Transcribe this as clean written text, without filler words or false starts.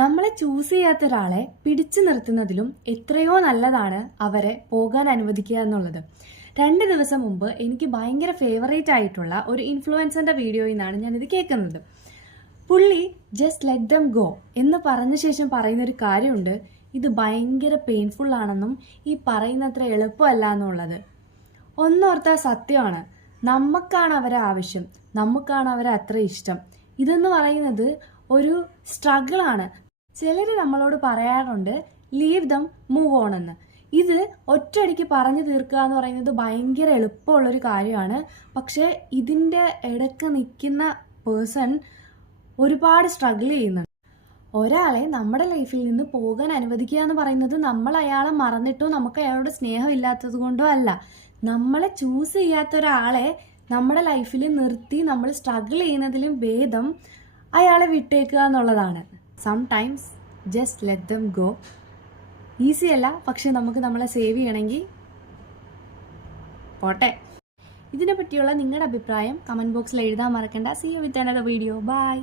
നമ്മളെ ചൂസ് ചെയ്യാത്ത ഒരാളെ പിടിച്ചു നിർത്തുന്നതിലും എത്രയോ നല്ലതാണ് അവരെ പോകാൻ അനുവദിക്കുക എന്നുള്ളത്. 2 ദിവസം മുമ്പ് എനിക്ക് ഭയങ്കര ഫേവറേറ്റ് ആയിട്ടുള്ള ഒരു ഇൻഫ്ലുവൻസറിന്റെ വീഡിയോയിൽ നിന്നാണ് ഞാനിത് കേൾക്കുന്നത്. പുള്ളി ജസ്റ്റ് ലെറ്റ് ദം ഗോ എന്ന് പറഞ്ഞ ശേഷം പറയുന്നൊരു കാര്യമുണ്ട്, ഇത് ഭയങ്കര പെയിൻഫുൾ ആണെന്നും ഈ പറയുന്നത്ര എളുപ്പമല്ല എന്നുള്ളത്. ഒന്നോർത്താൽ സത്യമാണ്, നമുക്കാണ് അവരെ ആവശ്യം, നമുക്കാണ് അവരെ അത്ര ഇഷ്ടം. ഇതെന്ന് പറയുന്നത് ഒരു സ്ട്രഗിളാണ്. ചിലർ നമ്മളോട് പറയാറുണ്ട് ലീവ് ദം മൂവ് ഓൺ എന്ന്. ഇത് ഒറ്റയടിക്ക് പറഞ്ഞു തീർക്കുക എന്ന് പറയുന്നത് ഭയങ്കര എളുപ്പമുള്ളൊരു കാര്യമാണ്. പക്ഷേ ഇതിൻ്റെ ഇടയ്ക്ക് നിൽക്കുന്ന പേഴ്സൺ ഒരുപാട് സ്ട്രഗിൾ ചെയ്യുന്നുണ്ട്. ഒരാളെ നമ്മുടെ ലൈഫിൽ നിന്ന് പോകാൻ അനുവദിക്കുക എന്ന് പറയുന്നത് നമ്മൾ അയാളെ മറന്നിട്ടോ നമുക്ക് അയാളോട് സ്നേഹമില്ലാത്തത് കൊണ്ടോ അല്ല. നമ്മളെ ചൂസ് ചെയ്യാത്ത ഒരാളെ നമ്മുടെ ലൈഫിൽ നിർത്തി നമ്മൾ സ്ട്രഗിൾ ചെയ്യുന്നതിലും ഭേദം അയാളെ വിട്ടേക്കുക എന്നുള്ളതാണ്. Sometimes just let them go. Easy അല്ല, പക്ഷെ നമുക്ക് നമ്മളെ സേവ് ചെയ്യണമെങ്കിൽ പോട്ടെ. ഇതിനെ പറ്റിയുള്ള നിങ്ങളുടെ അഭിപ്രായം കമൻറ്റ് ബോക്സിൽ എഴുതാൻ മറക്കണ്ട. See you with another video. By.